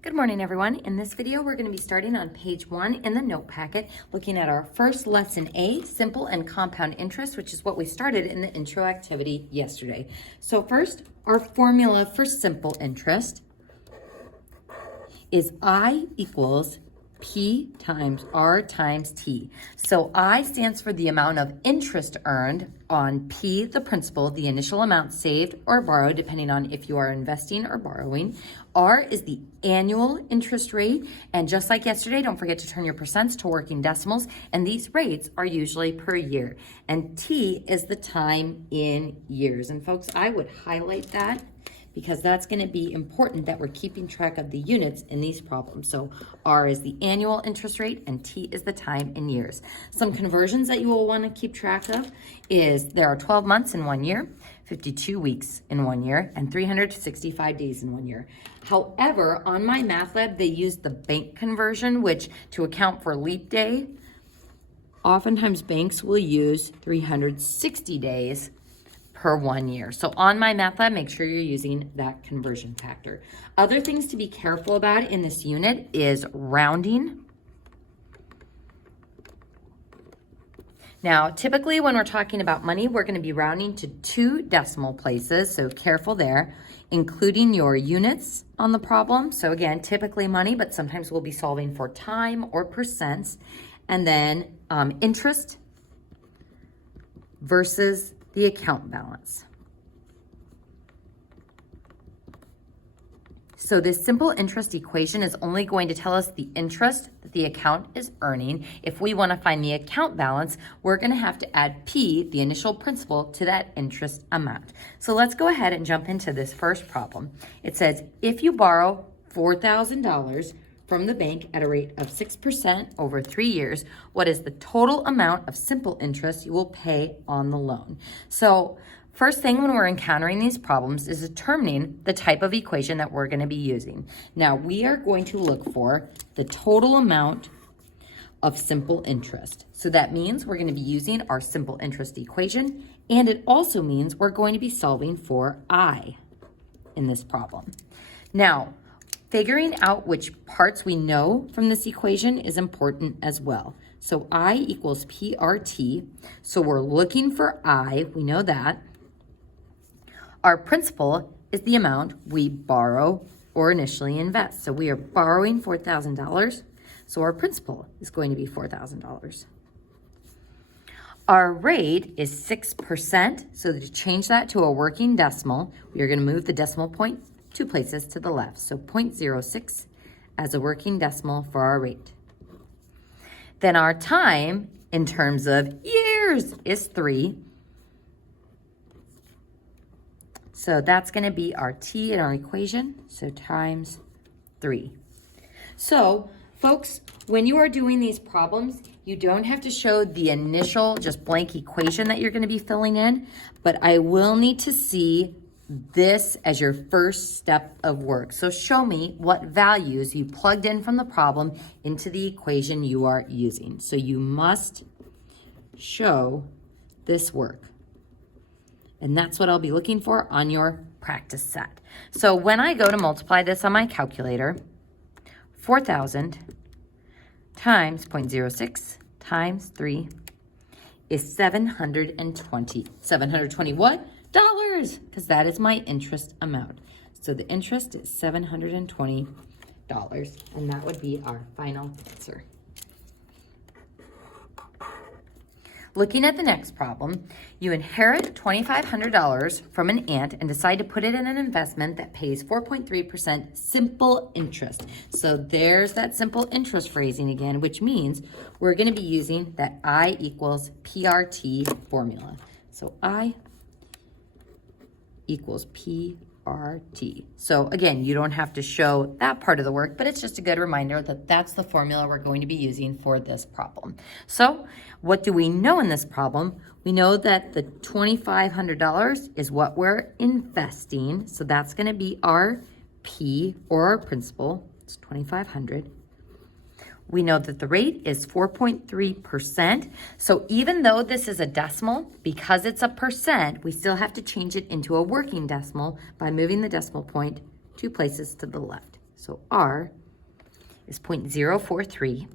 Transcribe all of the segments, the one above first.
Good morning, everyone. In this video, we're going to be starting on page 1 in the note packet, looking at our first lesson A, simple and compound interest, which is what we started in the intro activity yesterday. So first, our formula for simple interest is I equals P times R times T. So I stands for the amount of interest earned on P, the principal, the initial amount saved or borrowed, depending on if you are investing or borrowing. R is the annual interest rate. And just like yesterday, don't forget to turn your percents to working decimals. And these rates are usually per year. And T is the time in years. And folks, I would highlight that, because that's going to be important that we're keeping track of the units in these problems. So R is the annual interest rate and T is the time in years. Some conversions that you will want to keep track of is there are 12 months in 1 year, 52 weeks in 1 year, and 365 days in 1 year. However, on my math lab, they use the bank conversion, which to account for leap day, oftentimes banks will use 360 days per 1 year. So on my math lab, make sure you're using that conversion factor. Other things to be careful about in this unit is rounding. Now, typically when we're talking about money, we're going to be rounding to 2 decimal places, so careful there, including your units on the problem. So again, typically money, but sometimes we'll be solving for time or percents. And then interest versus the account balance. So this simple interest equation is only going to tell us the interest that the account is earning. If we want to find the account balance, we're going to have to add P, the initial principal, to that interest amount. So let's go ahead and jump into this first problem. It says, if you borrow $4,000 from the bank at a rate of 6% over 3 years, what is the total amount of simple interest you will pay on the loan? So first thing when we're encountering these problems is determining the type of equation that we're going to be using. Now we are going to look for the total amount of simple interest. So that means we're going to be using our simple interest equation, and it also means we're going to be solving for I in this problem. Now, figuring out which parts we know from this equation is important as well. So I equals PRT. So we're looking for I, we know that. Our principal is the amount we borrow or initially invest. So we are borrowing $4,000. So our principal is going to be $4,000. Our rate is 6%. So to change that to a working decimal, we are going to move the decimal point 2 places to the left. So 0.06 as a working decimal for our rate. Then our time in terms of years is 3. So that's going to be our T in our equation. So times 3. So folks, when you are doing these problems, you don't have to show the initial just blank equation that you're going to be filling in, but I will need to see this as your first step of work. So show me what values you plugged in from the problem into the equation you are using. So you must show this work. And that's what I'll be looking for on your practice set. So when I go to multiply this on my calculator, 4,000 times 0.06 times 3 is 720. 720 what? Dollars, because that is my interest amount. So the interest is $720, and that would be our final answer. Looking at the next problem, you inherit $2,500 from an aunt and decide to put it in an investment that pays 4.3% simple interest. So there's that simple interest phrasing again, which means we're going to be using that I equals PRT formula. So I equals PRT. So again, you don't have to show that part of the work, but it's just a good reminder that that's the formula we're going to be using for this problem. So what do we know in this problem? We know that the $2,500 is what we're investing. So that's going to be our P, or our principal. It's $2,500. We know that the rate is 4.3%. So even though this is a decimal, because it's a percent, we still have to change it into a working decimal by moving the decimal point 2 places to the left. So R is 0.043.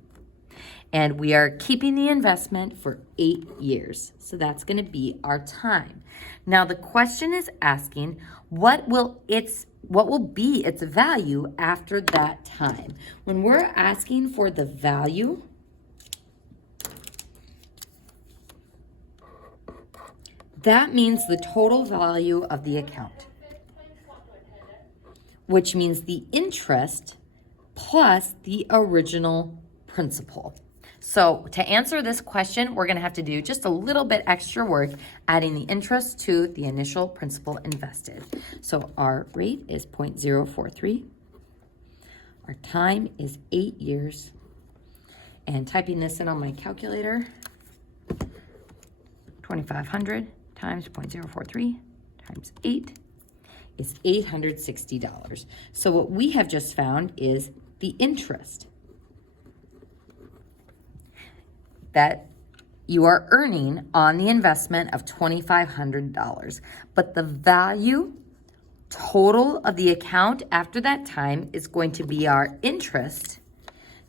And we are keeping the investment for 8 years. So that's going to be our time. Now the question is asking, what will be its value after that time? When we're asking for the value, that means the total value of the account, which means the interest plus the original principal. So to answer this question, we're going to have to do just a little bit extra work, adding the interest to the initial principal invested. So our rate is 0.043. Our time is 8 years. And typing this in on my calculator, 2,500 times 0.043 times 8 is $860. So what we have just found is the interest that you are earning on the investment of $2,500. But the value total of the account after that time is going to be our interest,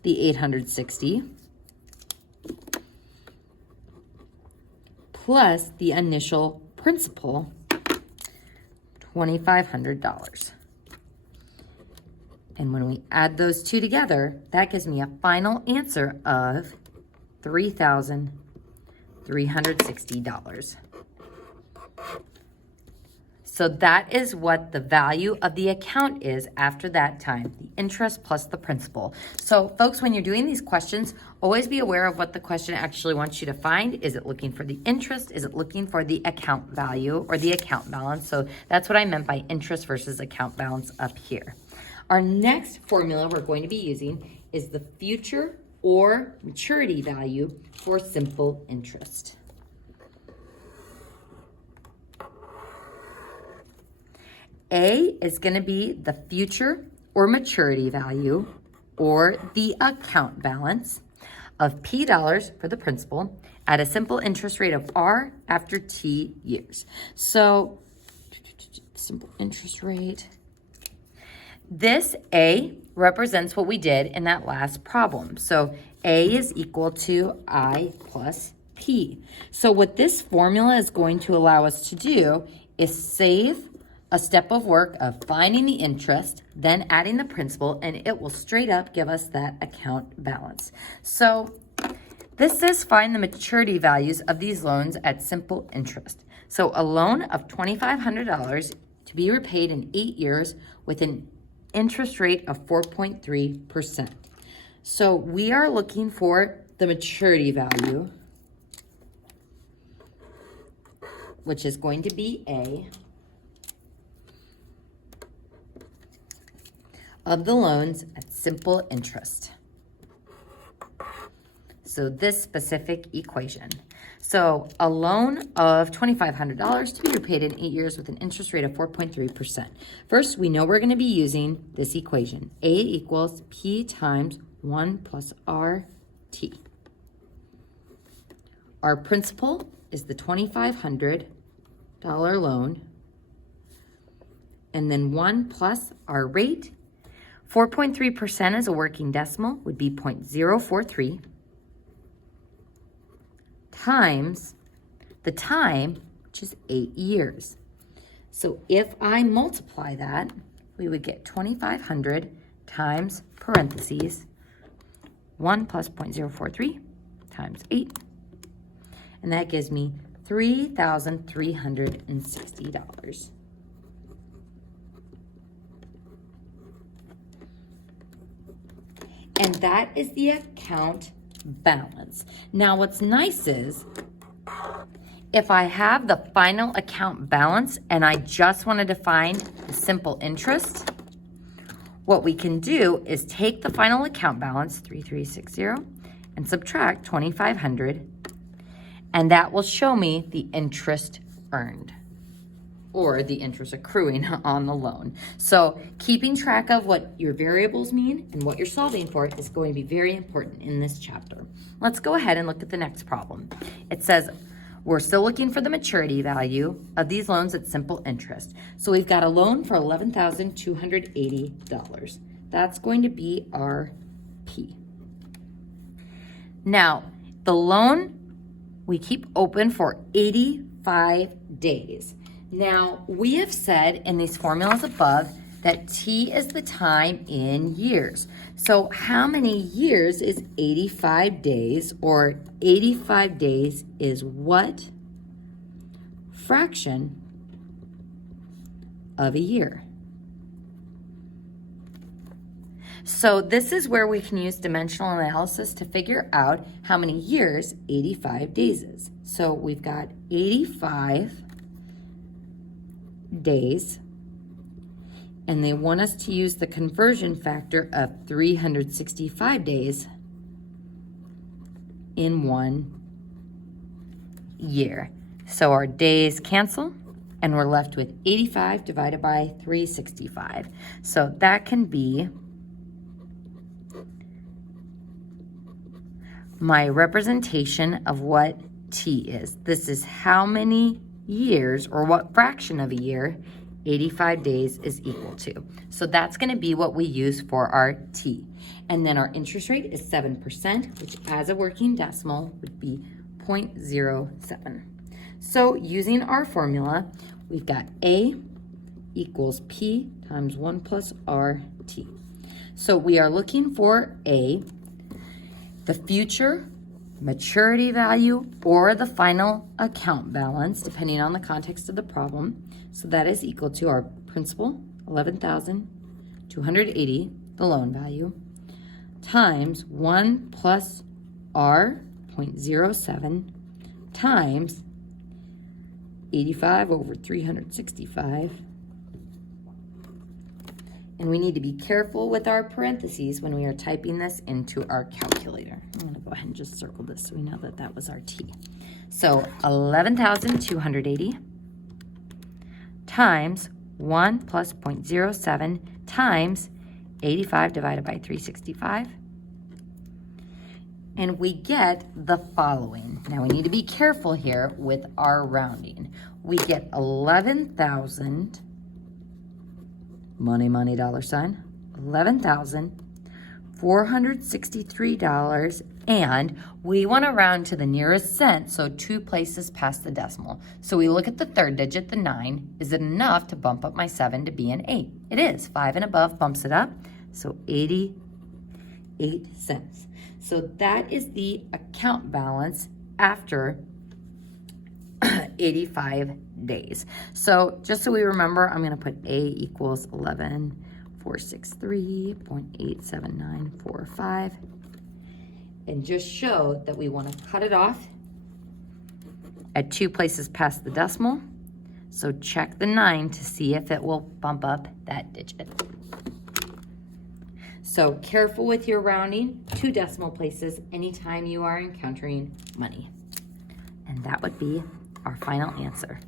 the $860, plus the initial principal, $2,500. And when we add those two together, that gives me a final answer of $3,360. So that is what the value of the account is after that time, the interest plus the principal. So folks, when you're doing these questions, always be aware of what the question actually wants you to find. Is it looking for the interest? Is it looking for the account value or the account balance? So that's what I meant by interest versus account balance up here. Our next formula we're going to be using is the future or maturity value for simple interest. A is going to be the future or maturity value or the account balance of P dollars for the principal at a simple interest rate of R after T years. So simple interest rate. This A represents what we did in that last problem. So A is equal to I plus P. So what this formula is going to allow us to do is save a step of work of finding the interest, then adding the principal, and it will straight up give us that account balance. So this says find the maturity values of these loans at simple interest. So a loan of $2,500 to be repaid in 8 years with an interest rate of 4.3%. So we are looking for the maturity value, which is going to be A, of the loans at simple interest. So this specific equation. So a loan of $2,500 to be repaid in 8 years with an interest rate of 4.3%. First, we know we're going to be using this equation. A equals P times 1 plus RT. Our principal is the $2,500 loan. And then 1 plus our rate. 4.3% as a working decimal would be 0.043. Times the time, which is 8 years. So if I multiply that, we would get 2,500 times parentheses 1 plus 0.043 times 8. And that gives me $3,360. And that is the account balance. Now, what's nice is if I have the final account balance and I just wanted to find the simple interest, what we can do is take the final account balance, 3,360, and subtract 2,500, and that will show me the interest earned, or the interest accruing on the loan. So keeping track of what your variables mean and what you're solving for is going to be very important in this chapter. Let's go ahead and look at the next problem. It says we're still looking for the maturity value of these loans at simple interest. So we've got a loan for $11,280. that's going to be our P. Now, the loan we keep open for 85 days. Now, we have said in these formulas above that T is the time in years. So how many years is 85 days, or 85 days is what fraction of a year? So this is where we can use dimensional analysis to figure out how many years 85 days is. So we've got 85 days, and they want us to use the conversion factor of 365 days in 1 year. So our days cancel, and we're left with 85 divided by 365. So that can be my representation of what T is. This is how many years, or what fraction of a year 85 days is equal to. So that's going to be what we use for our T. And then our interest rate is 7%, which as a working decimal would be 0.07. So using our formula, we've got A equals P times 1 plus RT. So we are looking for A, the future maturity value, or the final account balance, depending on the context of the problem. So that is equal to our principal, $11,280, the loan value, times 1 plus R, 0.07, times 85 over 365. And we need to be careful with our parentheses when we are typing this into our calculator. I'm going to go ahead and just circle this so we know that that was our T. So 11,280 times 1 plus 0.07 times 85 divided by 365. And we get the following. Now we need to be careful here with our rounding. We get 11,000, money, money, dollar sign, $11,463, and we want to round to the nearest cent, so 2 places past the decimal. So we look at the third digit, the 9. Is it enough to bump up my 7 to be an 8? It is. 5 and above bumps it up, so 88 cents. So that is the account balance after 85 days. So just so we remember, I'm going to put A equals 11,463.87945, and just show that we want to cut it off at 2 places past the decimal. So check the 9 to see if it will bump up that digit. So careful with your rounding, 2 decimal places anytime you are encountering money. And that would be our final answer.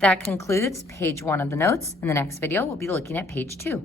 That concludes page 1 of the notes. In the next video, we'll be looking at page 2.